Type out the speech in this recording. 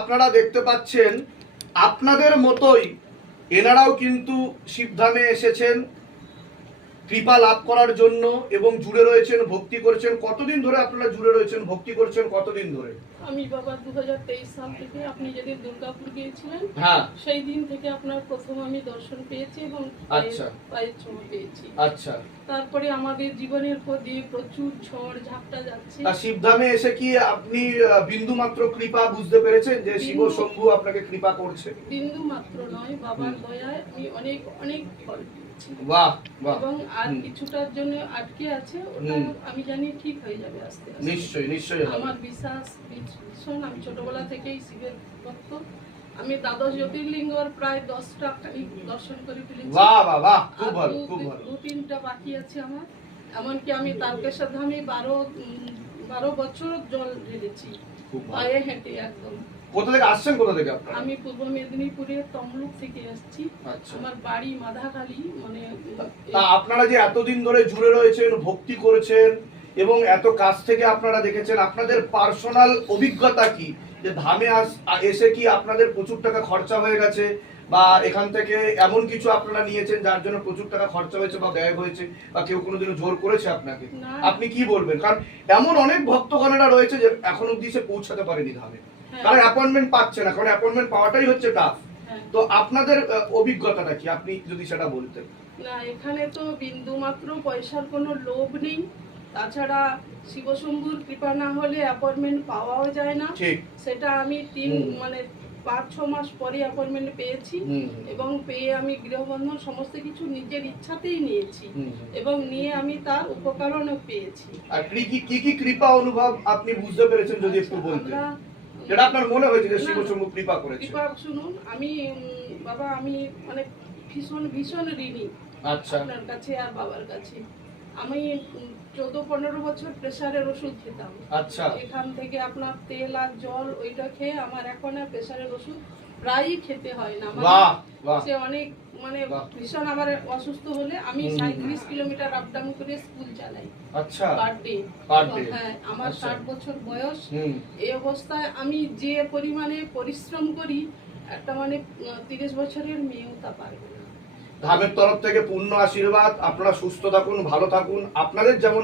আপনারা দেখতে পাচ্ছেন আপনাদের মতোই এনারাও কিন্তু শিবধামে এসেছেন কৃপা লাভ করার জন্য এবং জুড়ে রয়েছেন, ভক্তি করেছেন। কতদিন ধরে আপনারা জুড়ে রয়েছেন, ভক্তি করছেন কতদিন ধরে? আমি বাবা 2023 সাল থেকে আপনি যেদিন দুর্গাপুর গিয়েছিলেন হ্যাঁ, সেই দিন থেকে আপনার প্রথম আমি দর্শন পেয়েছি এবং আচ্ছা পায়ের ছোঁয়া পেয়েছি। আচ্ছা, তারপরে আমাদের জীবনের প্রতি প্রচুর ঝড় ঝাপটা যাচ্ছে। তা শিবধামে এসে কি আপনি বিন্দু মাত্র কৃপা বুঝতে পেরেছেন যে শিব শম্ভু আপনাকে কৃপা করছে? বিন্দু মাত্র নয়, বাবার দয়ায় আমি অনেক অনেক ফল পেয়েছি। বাহ বাহ, এবং আর কিছুটার জন্য আটকে আছে, ওটা আমি জানি ঠিক হয়ে যাবে আস্তে আস্তে। নিশ্চয়ই নিশ্চয়ই হবে। আমার বিশ্বাস ভীষণ। আমি ছোটবেলা থেকেই শিবের ভক্ত। আমি দ্বাদশ জ্যোতির্লিঙ্গর প্রায় 10টা দর্শন করে ফেলেছি। বাহ বাহ বাহ, খুব ভালো খুব ভালো। 2-3টা বাকি আছে আমার। এমনকি আমি তারকেশ্বর ধামে 12 বছর জল ঢেলেছি পায়ে হেঁটে একদম। কোথা থেকে আসছেন, কোথা থেকে আপনারা? আমি পূর্ব মেদিনীপুরের তমলুক থেকে আসছি। আচ্ছা, আমার বাড়ি মাধাখালী। মানে তা আপনারা যে এতদিন ধরে জুড়ে রয়েছেন, ভক্তি করেছেন এবং এত কাছ থেকে আপনারা দেখেছেন, আপনাদের পার্সোনাল অভিজ্ঞতা কি? যে ধামে এসে কি আপনাদের প্রচুর টাকা খরচা হয়ে গেছে, বা এখান থেকে এমন কিছু আপনারা নিয়েছেন যার জন্য প্রচুর টাকা খরচা হয়েছে বা ব্যয় হয়েছে, বা কেউ কোনোদিনও জোর করেছে আপনাকে? আপনি কি বলবেন? কারণ এমন অনেক ভক্তগণেরা রয়েছে যে এখন অব্দি সে পৌঁছাতে পারেনি ধামে, কারণ অ্যাপয়েন্টমেন্ট পাচ্ছে না, কারণ অ্যাপয়েন্টমেন্ট পাওয়াটাই হচ্ছে টাফ। তো আপনাদের অভিজ্ঞতাটা কি, আপনি যদি সেটা বলতেন? না, এখানে তো বিন্দু মাত্র পয়সার কোনো লোভ নেই। তাছাড়া শিবশম্ভুর কৃপা না হলে অ্যাপয়েন্টমেন্ট পাওয়াও যায় না। সেটা আমি 5-6 মাস পরে অ্যাপয়েন্টমেন্ট পেয়েছি এবং পেয়ে আমি গৃহবন্ধন সমস্ত কিছু নিজের ইচ্ছাতেই নিয়েছি এবং নিয়ে আমি তার উপকরণও পেয়েছি। আর কি কি কৃপা অনুভব আপনি বুঝতে পেরেছেন যদি একটু বলতেন, যেটা আপনার মনে হয়েছে যে শিবশম্ভু কৃপা করেছে? কৃপা শুনুন, আমি বাবা আমি মানে ভীষণ ভীষণ ঋণী আপনার কাছে আর বাবার কাছে। আমি 14-15 বছর প্রেসারের ওষুধ খেতাম। আচ্ছা, এখান থেকে আপনার তেল আর জল ওইটা খেয়ে আমার এখন আর প্রেসারের ওষুধ প্রায়ই খেতে হয় না। সে অনেক মানে ভীষণ আমার অসুস্থ হলে আমি 37 কিলোমিটার আপ ডাউন করে স্কুল চালাই। আচ্ছা, পার ডে। হ্যাঁ, আমার 60 বছর বয়স। এই অবস্থায় আমি যে পরিমাণে পরিশ্রম করি, একটা মানে 30 বছরের মেয়েও তা পারবে না। ধামের তরফ থেকে পূর্ণ আশীর্বাদ। আপনারা সুস্থ থাকুন, ভালো থাকুন। আপনাদের যেমন